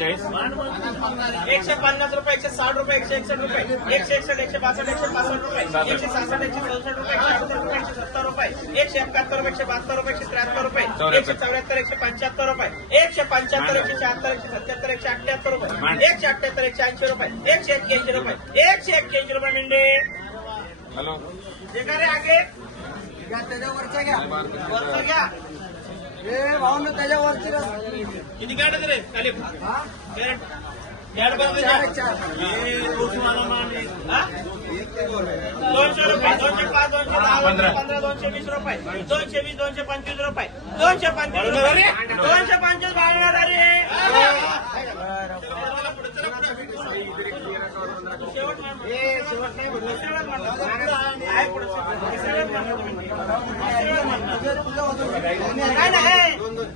पंचेचाळीस एकशे पन्नास रुपये एकशे साठ रुपये एकशे एकसष्ट रुपये एकशे एकसष्ट एकशे बासष्ट एकशे पासष्ट रुपये एकशे सहासष्ट एकशे चौसष्ट रुपये एकशे अडुसष्ट रुपये एकशे सत्तर रुपये एकशे एकाहत्तर रुपये एकशे बहात्तर रुपये एकशे त्र्याहत्तर रुपये एकशे चौऱ्याहत्तर एकशे पंच्याहत्तर रुपये एकशे पंच्याहत्तर एकशे शहात्तर एकशे सत्याहत्तर एकशे अठ्ठ्याहत्तर रुपये एकशे अठ्ठ्याहत्तर एकशे ऐंशी रुपये एकशे एक्क्याऐंशी रुपये एकशे एक्क्याऐंशी रुपये मिंडे हॅलो जे का रे आगे घ्या त्याच्यावरच्या घ्या वरचं घ्या किती काढत रे? खाली? कॅरेट. कॅरेट? दोनशे रुपये दोनशे पाच दोनशे दहा पंधरा. दोनशे वीस रुपये. दोनशे वीस दोनशे पंचवीस रुपये. दोनशे पंचवीस दोनशे पंचवीस बावन्न अरे शेवट म्हणतो. शेवट नाही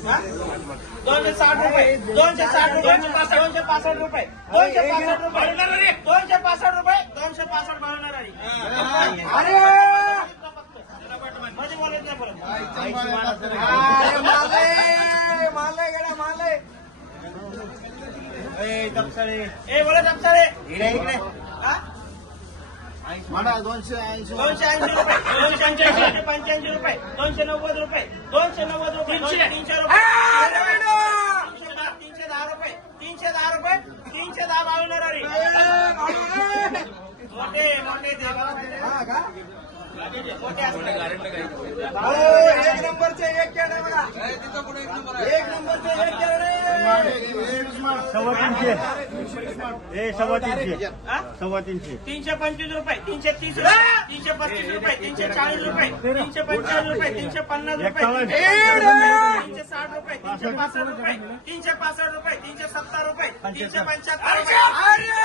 दोनशे साठ रुपये दोनशे साठ रुपये दोनशे पासष्ट रुपये दोनशे पासष्ट रुपये. दोनशे पासष्ट रुपये दोनशे पासष्ट भरणार आहे अरे मध्ये नाही परत. ए बोला हा? दोनशे ऐंशी दोनशे ऐंशी रुपये. दोनशे ऐंशी पंच्याऐंशी रुपये दोनशे नव्वद रुपये दोनशे नव्वद रुपये तीनशे. तीनशे रुपये. तीनशे दहा तीनशे दहा रुपये तीनशे दहा रुपये तीनशे दहा बावन्न रे मोठे मोठे देवा हा का? मोठे असतात. एक नंबरचे एक कॅड आहे बघा एक नंबरचे एक कॅड. आहे सव्वा तीनशे ए सव्वा तीनशे. हा? सव्वा तीनशे. तीनशे पंचवीस रुपये तीनशे तीस रुपये तीनशे पस्तीस रुपये तीनशे चाळीस रुपये तीनशे पंचाळीस रुपये तीनशे पन्नास रुपये. तीनशे साठ रुपये तीनशे पासष्ट. रुपये तीनशे पासष्ट रुपये तीनशे सत्तर रुपये तीनशे पंच्याहत्तर रुपये.